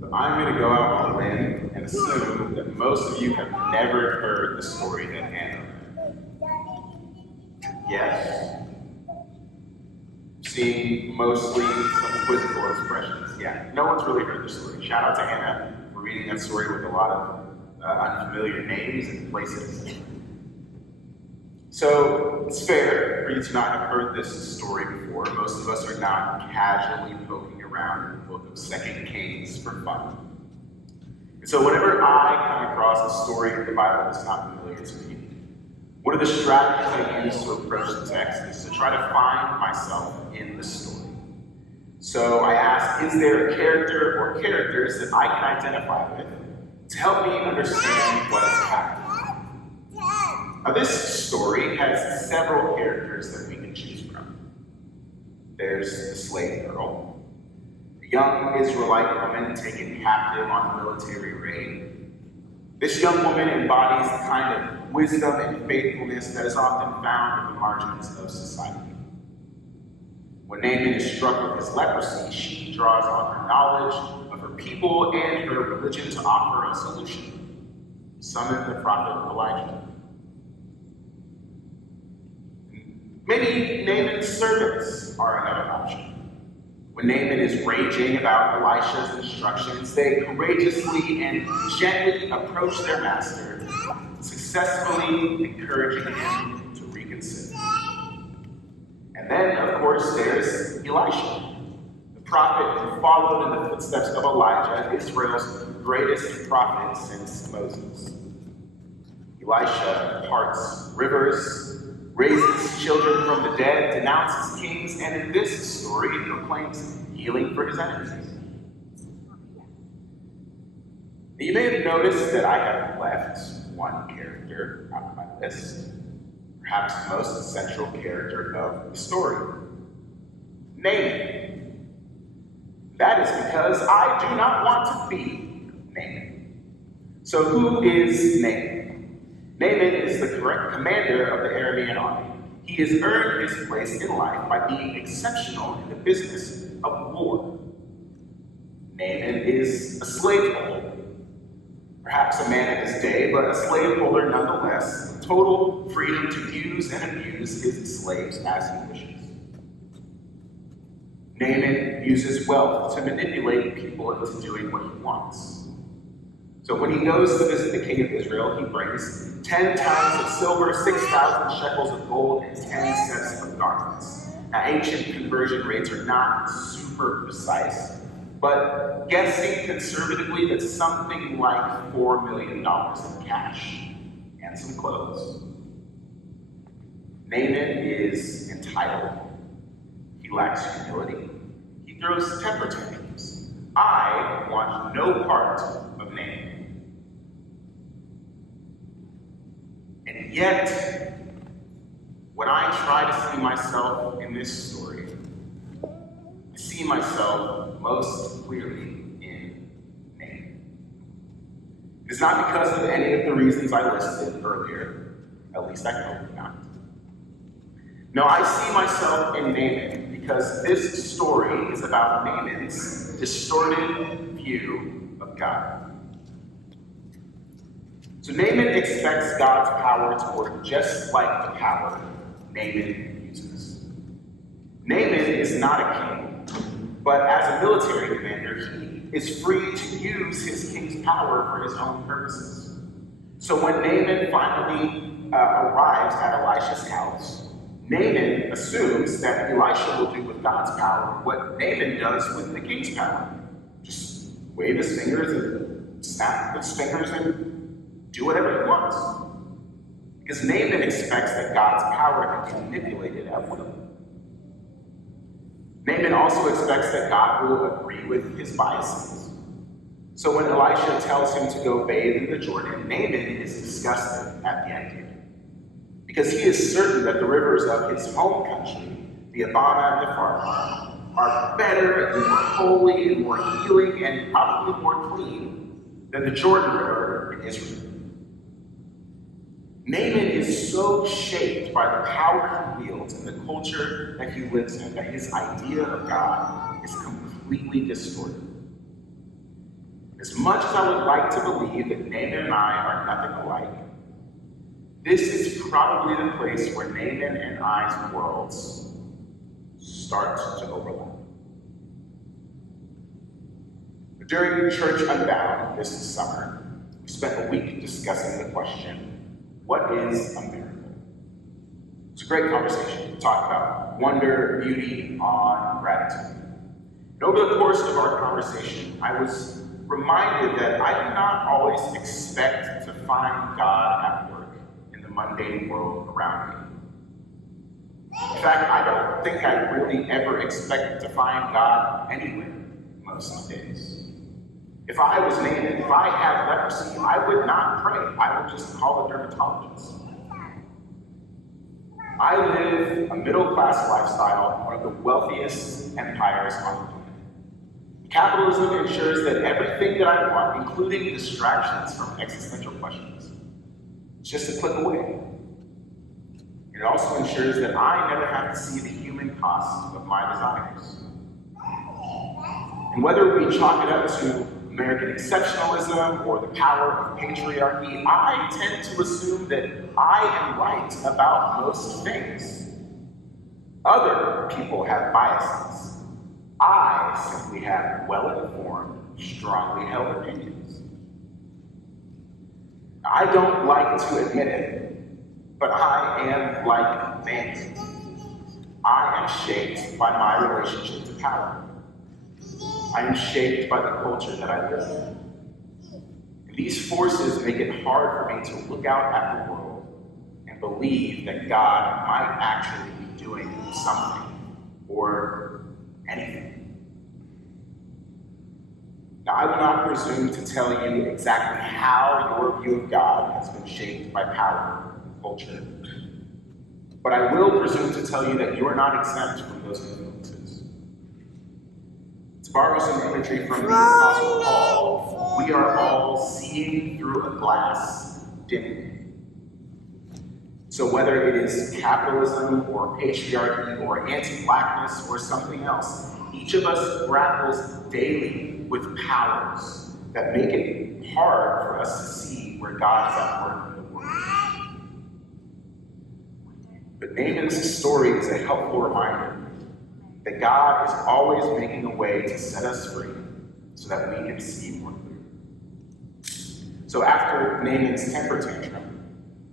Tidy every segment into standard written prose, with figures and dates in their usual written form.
So I'm going to go out on a limb and assume that most of you have never heard the story that Hannah read. Yes? Seeing mostly some quizzical expressions. Yeah, no one's really heard the story. Shout out to Hannah for reading that story with a lot of unfamiliar names and places. So it's fair for you to not have heard this story before. Most of us are not casually poking around in the book of 2 Kings for fun. And so whenever I come across a story in the Bible that's not familiar to me, one of the strategies I use to approach the text is to try to find myself in the story. So I ask, is there a character or characters that I can identify with to help me understand what is happening? Now, this story has several characters that we can choose from. There's the slave girl, a young Israelite woman taken captive on a military raid. This young woman embodies the kind of wisdom and faithfulness that is often found at the margins of society. When Naaman is struck with his leprosy, she draws on her knowledge of her people and her religion to offer a solution. Summon the prophet Elijah. Maybe Naaman's servants are another option. When Naaman is raging about Elisha's instructions, they courageously and gently approach their master, successfully encouraging him to reconsider. And then, of course, there's Elisha, the prophet who followed in the footsteps of Elijah, Israel's greatest prophet since Moses. Elisha parts rivers, raises children from the dead, denounces kings, and in this story, he proclaims healing for his enemies. You may have noticed that I have left one character out of my list, perhaps the most central character of the story, Naaman. That is because I do not want to be Naaman. So who is Naaman? Naaman is the correct commander of the Aramean army. He has earned his place in life by being exceptional in the business of war. Naaman is a slaveholder. Perhaps a man of his day, but a slaveholder nonetheless, with total freedom to use and abuse his slaves as he wishes. Naaman uses wealth to manipulate people into doing what he wants. So when he goes to visit the king of Israel, he brings 10 talents of silver, 6,000 shekels of gold, and 10 sets of garments. Now, ancient conversion rates are not super precise, but guessing conservatively that something like $4 million in cash and some clothes. Naaman is entitled. He lacks humility. He throws temper tantrums. I want no part of Naaman. And yet, when I try to see myself in this story, I see myself most clearly in Naaman. It's not because of any of the reasons I listed earlier, at least I hope not. No, I see myself in Naaman because this story is about Naaman's distorted view of God. So Naaman expects God's power to work just like the power Naaman uses. Naaman is not a king, but as a military commander, he is free to use his king's power for his own purposes. So when Naaman finally arrives at Elisha's house, Naaman assumes that Elisha will do with God's power what Naaman does with the king's power. Just wave his fingers and snap his fingers and do whatever he wants. Because Naaman expects that God's power can be manipulated at will. Naaman also expects that God will agree with his biases. So when Elisha tells him to go bathe in the Jordan, Naaman is disgusted at the idea. Because he is certain that the rivers of his home country, the Abana and the Pharpar, are better and more holy and more healing and probably more clean than the Jordan River in Israel. Naaman is so shaped by the power he wields and the culture that he lives in that his idea of God is completely distorted. As much as I would like to believe that Naaman and I are nothing alike, this is probably the place where Naaman and I's worlds start to overlap. During Church Unbound this summer, we spent a week discussing the question, what is a miracle? It's a great conversation. We talked about wonder, beauty, awe, and gratitude. And over the course of our conversation, I was reminded that I do not always expect to find God at work in the mundane world around me. In fact, I don't think I really ever expect to find God anywhere most days. If I was Naaman, if I had leprosy, I would not pray. I would just call a dermatologist. I live a middle-class lifestyle, one of the wealthiest empires on the planet. Capitalism ensures that everything that I want, including distractions from existential questions, is just a click away. It also ensures that I never have to see the human cost of my desires. And whether we chalk it up to American exceptionalism or the power of patriarchy, I tend to assume that I am right about most things. Other people have biases. I simply have well-informed, strongly held opinions. I don't like to admit it, but I am like Naaman. I am shaped by my relationship to power. I am shaped by the culture that I live in. And these forces make it hard for me to look out at the world and believe that God might actually be doing something or anything. Now, I will not presume to tell you exactly how your view of God has been shaped by power and culture, but I will presume to tell you that you are not exempt from those influences. To borrow some imagery from the Apostle Paul, we are all seeing through a glass dimly. So whether it is capitalism or patriarchy or anti-blackness or something else, each of us grapples daily with powers that make it hard for us to see where God is at work in the world. But Naaman's story is a helpful reminder that God is always making a way to set us free so that we can see more clearly. So after Naaman's temper tantrum,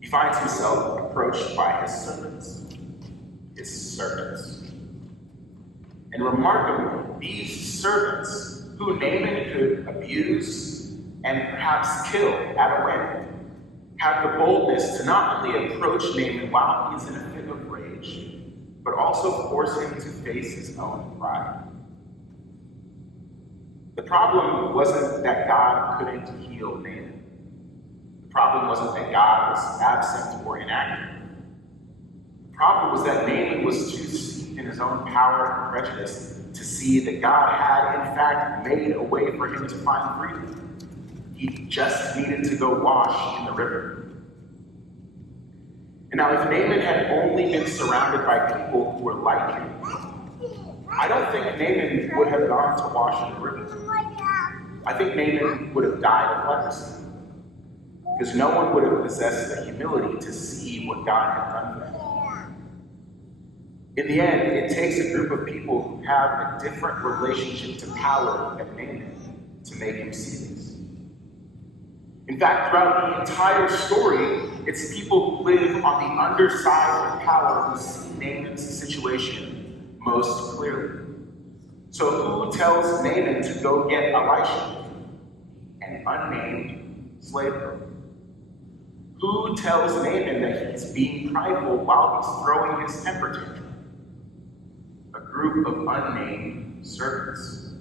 he finds himself approached by his servants. And remarkably, these servants, who Naaman could abuse and perhaps kill at a whim, have the boldness to not only approach Naaman while he is in a fit of rage, but also force him to face his own pride. The problem wasn't that God couldn't heal Naaman. The problem wasn't that God was absent or inactive. The problem was that Naaman was too steeped in his own power and prejudice to see that God had, in fact, made a way for him to find freedom. He just needed to go wash in the river. And now, if Naaman had only been surrounded by people who were like him, I don't think Naaman would have gone to wash in the river. I think Naaman would have died of leprosy, because no one would have possessed the humility to see what God had done for him. In the end, it takes a group of people who have a different relationship to power than Naaman to make him see this. In fact, throughout the entire story, it's people who live on the underside of power who see Naaman's situation most clearly. So who tells Naaman to go get Elisha, an unnamed slave girl? Who tells Naaman that he's being prideful while he's throwing his temper tantrum? A group of unnamed servants.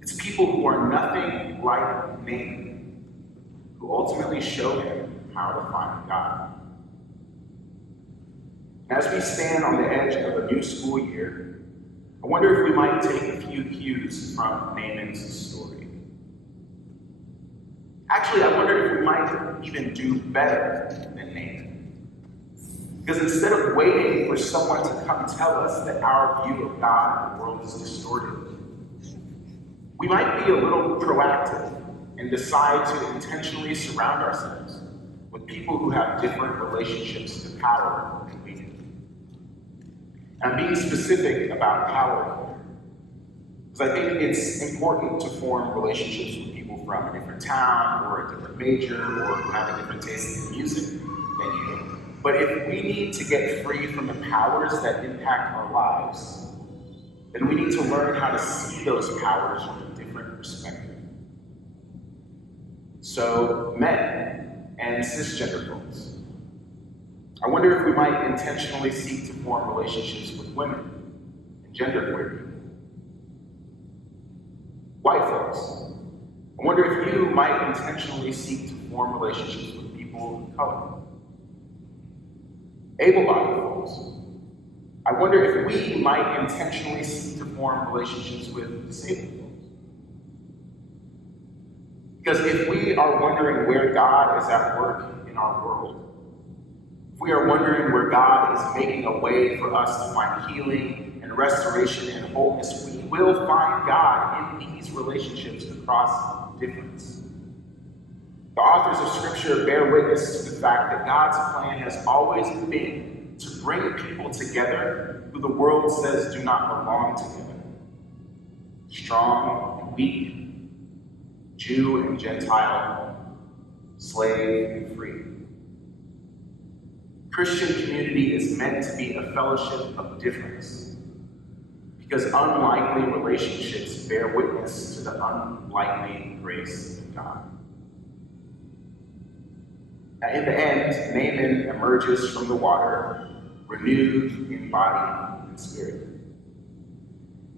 It's people who are nothing like Naaman, who ultimately show him how to find God. As we stand on the edge of a new school year, I wonder if we might take a few cues from Naaman's story. Actually, I wonder if we might even do better than Naaman. Because instead of waiting for someone to come tell us that our view of God and the world is distorted, We might be a little proactive and decide to intentionally surround ourselves with people who have different relationships to power than we do. And I'm being specific about power here, because I think it's important to form relationships with people from a different town or a different major or who have a different taste in music than you. But if we need to get free from the powers that impact our lives, then we need to learn how to see those powers from a different perspective. So, men and cisgender folks, I wonder if we might intentionally seek to form relationships with women and genderqueer people. White folks, I wonder if you might intentionally seek to form relationships with people of color. Able-bodied folks, I wonder if we might intentionally seek to form relationships with disabled folks. Because if we are wondering where God is at work in our world, if we are wondering where God is making a way for us to find healing and restoration and wholeness, we will find God in these relationships across difference. The authors of Scripture bear witness to the fact that God's plan has always been to bring people together who the world says do not belong together. Strong and weak, Jew and Gentile, slave and free. Christian community is meant to be a fellowship of difference, because unlikely relationships bear witness to the unlikely grace of God. Now, in the end, Naaman emerges from the water, renewed in body and spirit.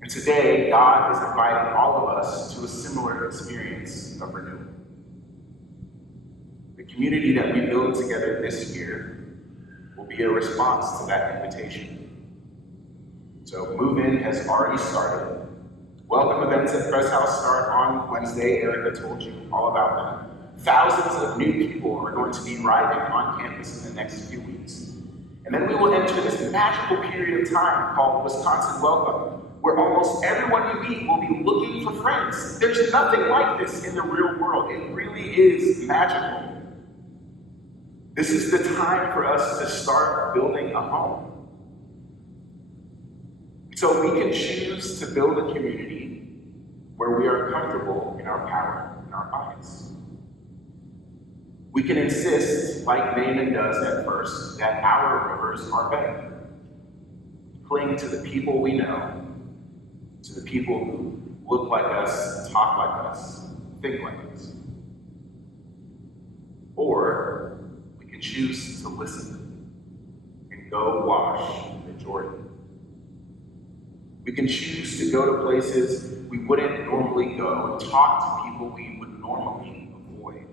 And today, God is inviting all of us to a similar experience of renewal. The community that we build together this year will be a response to that invitation. So move-in has already started. Welcome events at Press House start on Wednesday. Erica told you all about them. Thousands of new people are going to be arriving on campus in the next few weeks. And then we will enter this magical period of time called Wisconsin Welcome, where almost everyone you meet will be looking for friends. There's nothing like this in the real world. It really is magical. This is the time for us to start building a home. So we can choose to build a community where we are comfortable in our power and our bias. We can insist, like Naaman does at first, that our rivers are better. Cling to the people we know, to the people who look like us, talk like us, think like us. Or we can choose to listen and go wash in the Jordan. We can choose to go to places we wouldn't normally go and talk to people we would normally avoid.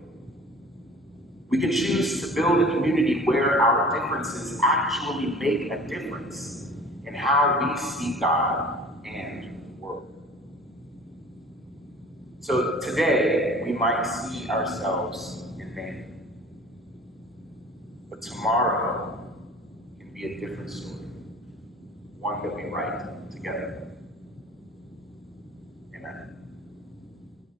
We can choose to build a community where our differences actually make a difference in how we see God and the world. So today, we might see ourselves in Naaman. But tomorrow can be a different story, one that we write together. Amen.